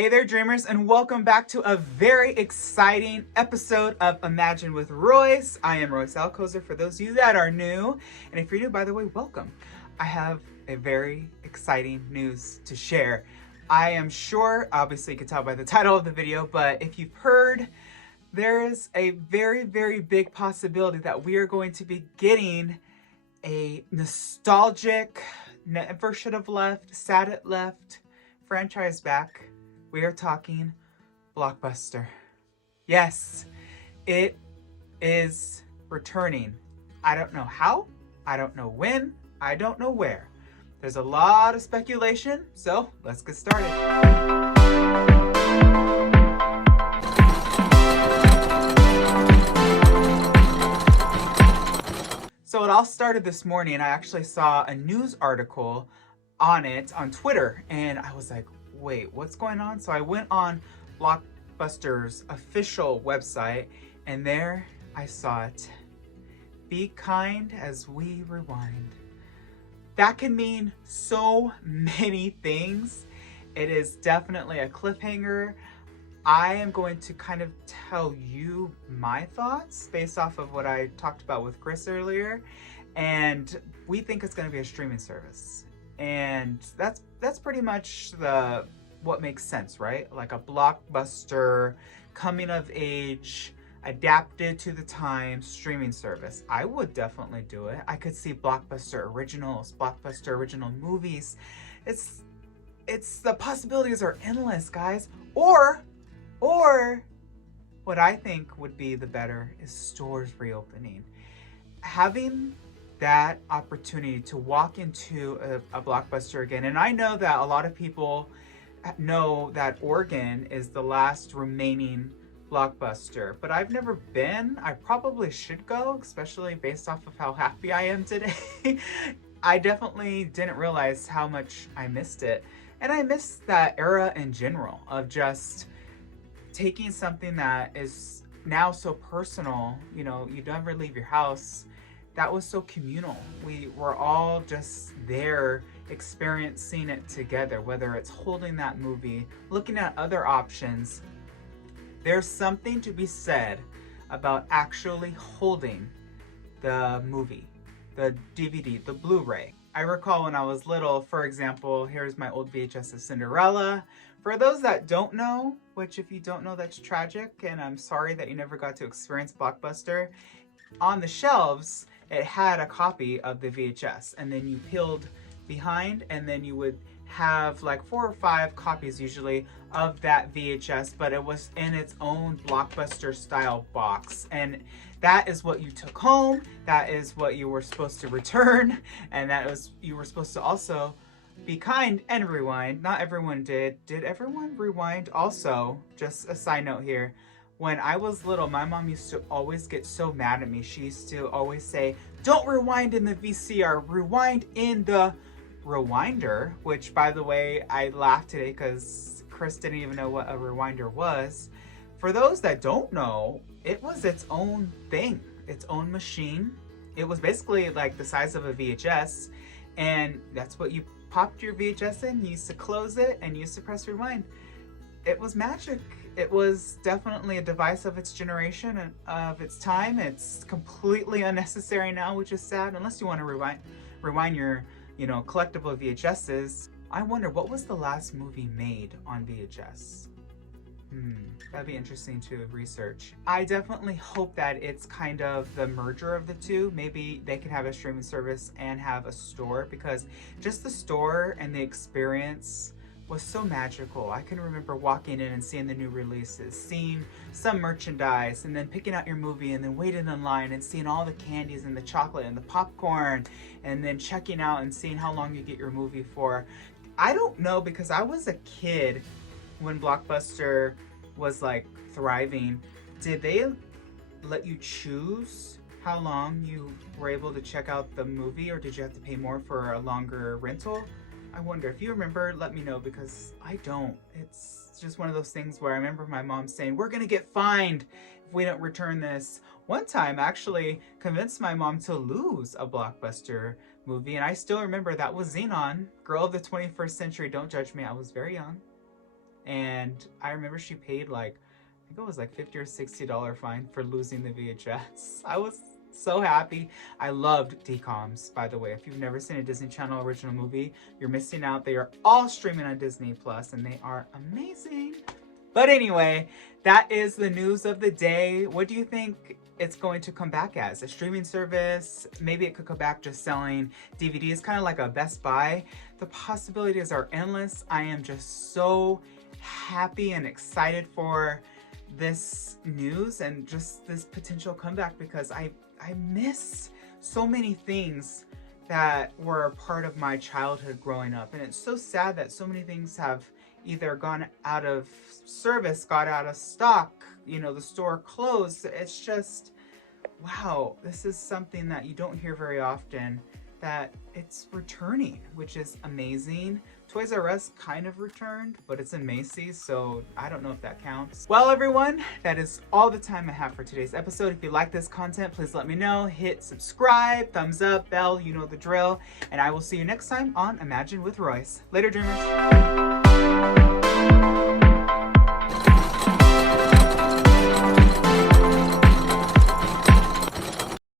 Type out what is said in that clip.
Hey there, dreamers, and welcome back to a very exciting episode of Imagine with Royce. I am Royce Alcoser for those of you that are new. And if you're new, by the way, welcome. I have a very exciting news to share. I am sure, obviously you can tell by the title of the video, but if you've heard, there is a very, very big possibility that we are going to be getting a nostalgic, never should have left, sad it left franchise back. We are talking Blockbuster. Yes, it is returning. I don't know how, I don't know when, I don't know where. There's a lot of speculation, so let's get started. So it all started this morning. I actually saw a news article on it on Twitter, and I was like, wait, what's going on? So I went on Blockbuster's official website, and there I saw it. Be kind as we rewind. That can mean so many things. It is definitely a cliffhanger. I am going to kind of tell you my thoughts based off of what I talked about with Chris earlier, and we think it's going to be a streaming service. And that's pretty much what makes sense, right? Like a blockbuster, coming of age, adapted to the time streaming service. I would definitely do it. I could see Blockbuster originals, Blockbuster original movies. It's the possibilities are endless, guys. Or what I think would be the better is stores reopening. Having that opportunity to walk into a Blockbuster again. And I know that a lot of people know that Oregon is the last remaining Blockbuster, but I've never been. I probably should go, especially based off of how happy I am today. I definitely didn't realize how much I missed it. And I missed that era in general of just taking something that is now so personal. You know, you never leave your house. That was so communal. We were all just there experiencing it together, whether it's holding that movie, looking at other options. There's something to be said about actually holding the movie, the DVD, the Blu-ray. I recall when I was little, for example, here's my old VHS of Cinderella. For those that don't know, which if you don't know, that's tragic, and I'm sorry that you never got to experience Blockbuster, on the shelves, it had a copy of the VHS, and then you peeled behind, and then you would have like 4 or 5 copies usually of that VHS, but it was in its own Blockbuster style box. And that is what you took home, that is what you were supposed to return, and you were supposed to also be kind and rewind. Not everyone did. Did everyone rewind? Also, just a side note here, when I was little, my mom used to always get so mad at me. She used to always say, don't rewind in the VCR, rewind in the rewinder, which, by the way, I laughed today because Chris didn't even know what a rewinder was. For those that don't know, it was its own thing, its own machine. It was basically like the size of a VHS, and that's what you popped your VHS in. You used to close it and you used to press rewind. It was magic. It was definitely a device of its generation and of its time. It's completely unnecessary now, which is sad, unless you want to rewind your, collectible VHSs. I wonder, what was the last movie made on VHS? That'd be interesting to research. I definitely hope that it's kind of the merger of the two. Maybe they can have a streaming service and have a store, because just the store and the experience was so magical. I can remember walking in and seeing the new releases, seeing some merchandise, and then picking out your movie, and then waiting in line and seeing all the candies and the chocolate and the popcorn, and then checking out and seeing how long you get your movie for. I don't know, because I was a kid when Blockbuster was like thriving. Did they let you choose how long you were able to check out the movie, or did you have to pay more for a longer rental? I wonder. If you remember, let me know, because I don't. It's just one of those things where I remember my mom saying, we're gonna get fined if we don't return this. One time I actually convinced my mom to lose a Blockbuster movie, and I still remember that was Xenon, Girl of the 21st Century. Don't judge me, I was very young. and I remember she paid like, I think it was like $50 or $60 fine for losing the VHS. I was so happy. I loved DComs, by the way. If you've never seen a Disney Channel original movie, you're missing out. They are all streaming on Disney Plus, and they are amazing. But anyway, that is the news of the day. What do you think it's going to come back as? A streaming service? Maybe it could come back just selling DVDs, kind of like a Best Buy. The possibilities are endless. I am just so happy and excited for this news and just this potential comeback, because I miss so many things that were a part of my childhood growing up. And it's so sad that so many things have either gone out of service, got out of stock, you know, the store closed. It's just, wow, this is something that you don't hear very often, that it's returning, which is amazing. Toys R Us kind of returned, but it's in Macy's, so I don't know if that counts. Well, everyone, that is all the time I have for today's episode. If you like this content, please let me know. Hit subscribe, thumbs up, bell, you know the drill. And I will see you next time on Imagine with Royce. Later, dreamers.